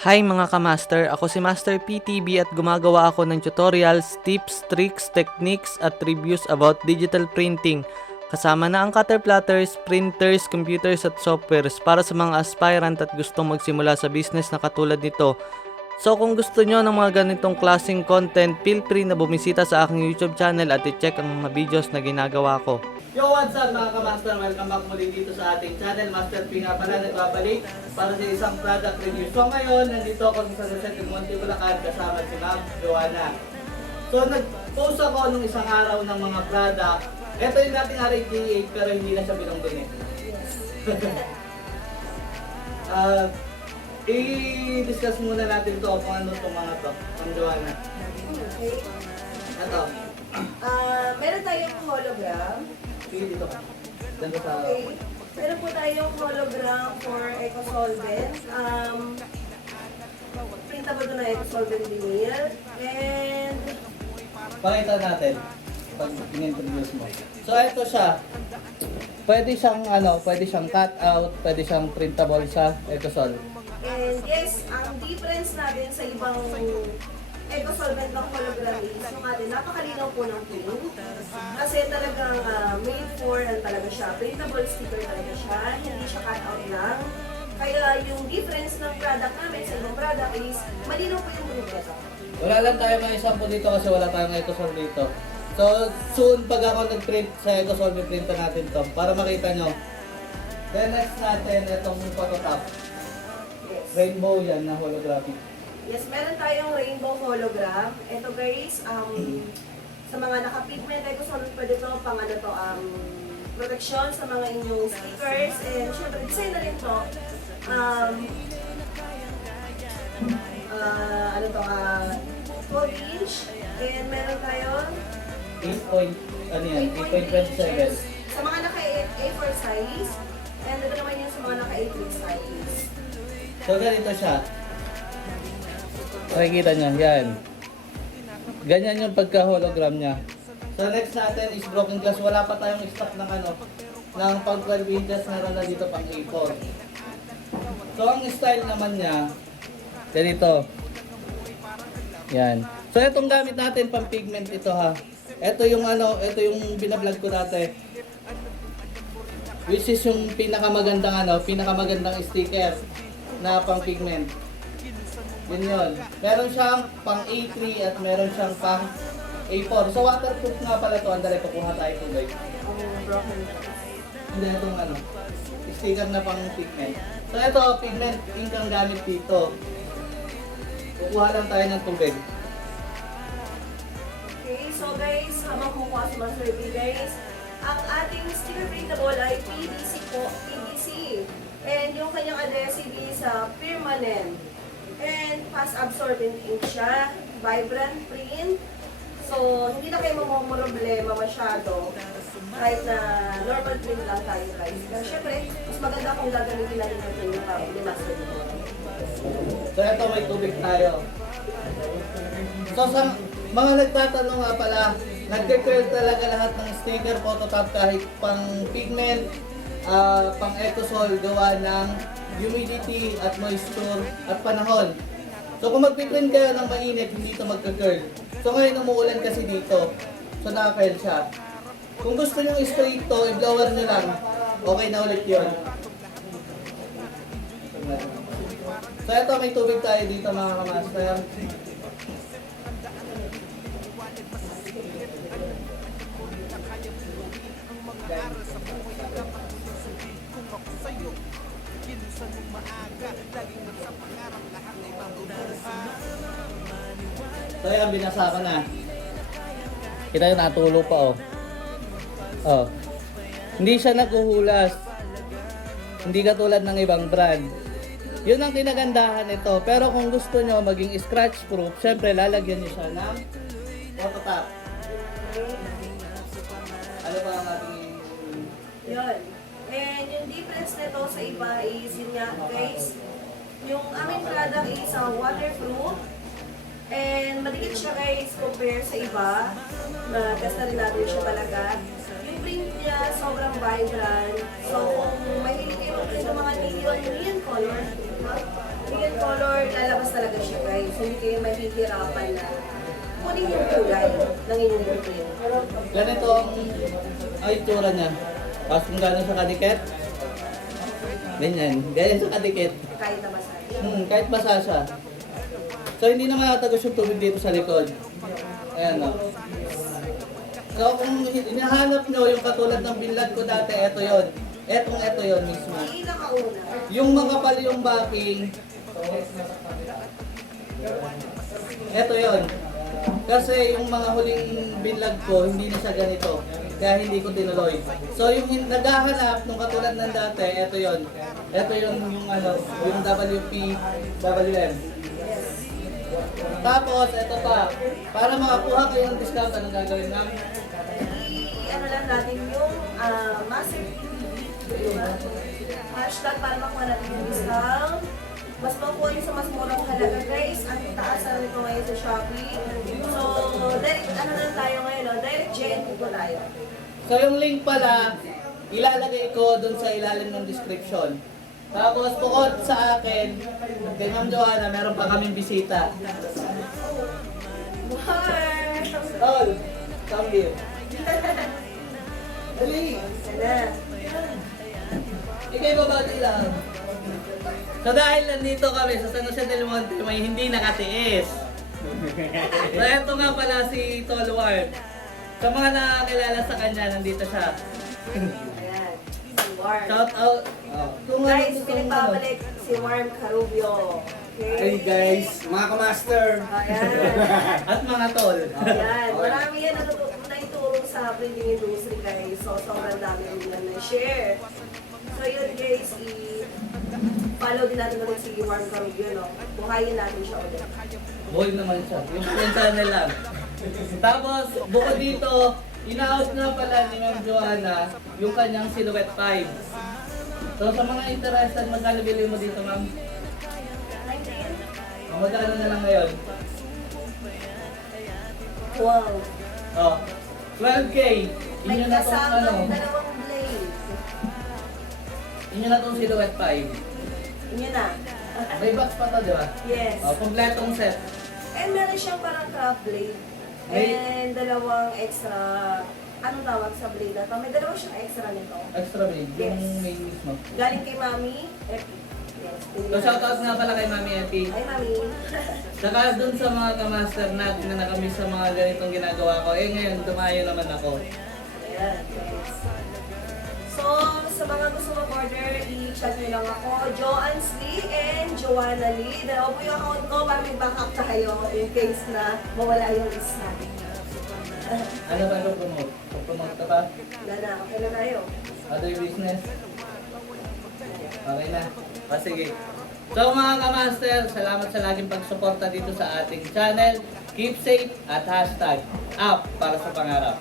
Hi mga kamaster, ako si Master PTB at gumagawa ako ng tutorials, tips, tricks, techniques at reviews about digital printing. Kasama na ang cutter platters, printers, computers at softwares para sa mga aspirant at gustong magsimula sa business na katulad nito. So kung gusto nyo ng mga ganitong klaseng content, feel free na bumisita sa aking YouTube channel at i-check ang mga videos na ginagawa ko. Yo, what's up mga kamaster? Welcome back muli dito sa ating channel. Master P nga pala nagbabalik para sa isang product review. So ngayon, nandito ako sa San Jose del Monte, Bulacan kasama si Ma'am Joanna. So nag-post ako nung isang araw ng mga product. Ito yung dating RA-G8 pero hindi na siya binongdon eh. I-discuss muna natin to kung ano itong mga to. Ma'am Joanna. Okay. Ito. Meron tayong hologram. Sige dito ka. Dito sa... Okay. Meron po tayong hologram for EcoSolvent. Printable to na EcoSolvent vinyl. And Pakita natin pag in-introduce mo. So ito siya. Pwede siyang cut out, pwede siyang printable sa EcoSol. yes, ang difference natin sa ibang EcoSolvent ng hologram is yung atin, napakalinaw po ng print. Kasi talagang made for, talaga siya, printable sticker talaga siya, hindi siya cut out lang. Kaya yung difference ng product namin sa ibang product is, malinaw po yung print nito. Wala lang tayo may sample dito kasi wala tayong EcoSol dito. So soon pag ako nag-print sa EcoSol, printa natin to para makita nyo. Then next natin itong phototop. Yes. Rainbow yan na holographic. Yes, meron tayong rainbow hologram. Ito guys, sa mga naka-pigment EcoSolvent, pwede to pang protection sa mga inyong stickers. And syempre, design na rin to. 12 inch. And meron tayong 8.27. sa mga naka-A4 size. And ito naman yung sa mga naka-A3 size. So ganito siya. Makikita nyo, yan. Ganyan yung pagka-hologram niya. So next natin is broken glass. Wala pa tayong stock ng ng pang 12 inches, meron na dito pang A4. So ang style naman niya, ganito. Yan. So itong gamit natin pang pigment ito ha. Ito yung binablog ko dati. Which is yung pinakamagandang sticker na pang pigment. Yun. Meron siyang pang A3 at meron siyang pang A4. So waterproof nga pala to. Andali, kukuha tayo ito guys. Broken. Hindi itong sticker na pang pigment. So ito, pigment ink ang gamit dito. Kukuha lang tayo ng tubig. Okay, so guys, habang kumukuha sa mga survey guys, ang ating sticker printable ay PVC po, PVC. And yung kanyang adhesive is permanent. And fast absorbent ink siya, vibrant print. So, hindi na kayo mamumroblema masyado kahit na normal print lang tayo guys. Pero syempre, mas maganda kung gagamitin natin natin yung master dito. So ito, may tubig tayo. So sa mga nagtatanong nga pala, nagke-curl talaga lahat ng sticker, phototop kahit pang pigment, pang EcoSol, gawa ng humidity at moisture at panahon. So kung magpiprint kayo ng mainit, hindi ito magka-curl. So ngayon umuulan kasi dito, so naka-curl siya. Kung gusto nyo i-straight to, i-blower nyo lang, okay na ulit yun. So ito, may tubig tayo dito mga kamaster. So yan, binasa ko na. Kita yung natulo pa oh. Oh. Hindi siya naghuhulas. Hindi katulad ng ibang brand. Yun ang kinagandahan nito. Pero kung gusto nyo maging scratch proof, syempre lalagyan nyo siya ng phototop. Ano ba ang ating... Yun. And yung difference nito sa iba is yun nga guys, yung aming product is waterproof. And madikit siya guys compare sa iba. Test na rin natin siya talaga. Yung print niya sobrang vibrant. So kung mahilig kayo mag-print ng mga neon color, Indian color, lalabas talaga siya guys. Hindi kayo mahihirapan na kunin yung kulay ng inyong print. Ganito ang itsura niya. Tapos kung gano'n siya kadikit. Ganyan. Ganyan siya kadikit. Kahit na basa. Kahit basa siya. So hindi na matagos yung tubig dito sa likod. Ayan o. So kung hinahanap nyo yung katulad ng binlad ko dati, eto yon. Eto yon mismo. Hindi nakauna. Yung makapal yung backing, eto yon. Kasi yung mga huling binlad ko, hindi na siya ganito. Kaya hindi ko tinuloy. So yung naghahanap nung katulad ng dati, eto yon. Eto yung yung WP, WM. Tapos, eto pa. Para makakuha kayo ng discount, anong gagawin namin? Ano lang natin yung Master diba? Hashtag para makuha natin yung discount. Mas makuha nyo sa mas murang halaga guys. Ang taas na nito ngayon sa Shopee. So, direct ano lang tayo ngayon, no? Direct GNT po tayo. So yung link pala, ilalagay ko dun sa ilalim ng description. Tapos bukod sa akin, kay Ma'am Joanna, meron pa kaming bisita. Hi! Tol, come here. Dali! Sana. Ikay babati lang. So dahil nandito kami sa San Jose del Monte, may hindi nakatiis. So eto nga pala si Tol Warm. Sa mga nakakilala sa kanya, nandito siya. Ayan. Si Warm. Shout out. Kung Guys, ano, pinagpapalik si Warm Carubio. Okay? Hey guys, mga kamaster! Ayan. At mga tol. Ayan. Marami yan naituro sa printing industry guys. So, sobrang dami rin yan na-share. So, yun guys, follow din natin ulit si Warm Carubio, no? Buhayin natin siya ulit. Boy naman siya. Yung channel lang. Tapos, bukod dito, ina-out na pala ni Ma'am Joanna yung kanyang Silhouette 5. So, sa mga interested, magkano bili mo dito, Ma'am? 19? Magkano na lang ngayon? Wow. Oh, 12K. May Inyo na tong kasamang dalawang blade. Inyo na tong Silhouette 5. Yun na. May box pa to, di ba? Yes. Oh, kompletong set. And meron siyang parang craft blade. And dalawang extra, anong tawag sa blade na to? May dalawa siyang extra nito. Extra blade, yung Yes. main mismo. Galing kay Mami, Epi. Yes. So, shoutout nga pala kay Mami Epi. Ay, Mami. Saka dun sa mga kamaster natin na nakamiss sa mga ganitong ginagawa ko, eh ngayon, tumayo naman ako. Ayan, guys. So, sa mga gusto mag-order, i-chat nyo lang ako, Joanne Lee and Joanna Lee. Dalawa po yung account ko para may backup tayo in case na mawala yung isa. Ano ba ito promote? Promote ka pa? Wala na, okay na tayo. Other business? Okay na. Sige. So mga kamaster, salamat sa laging pagsuporta dito sa ating channel. Keep safe at hashtag up para sa pangarap.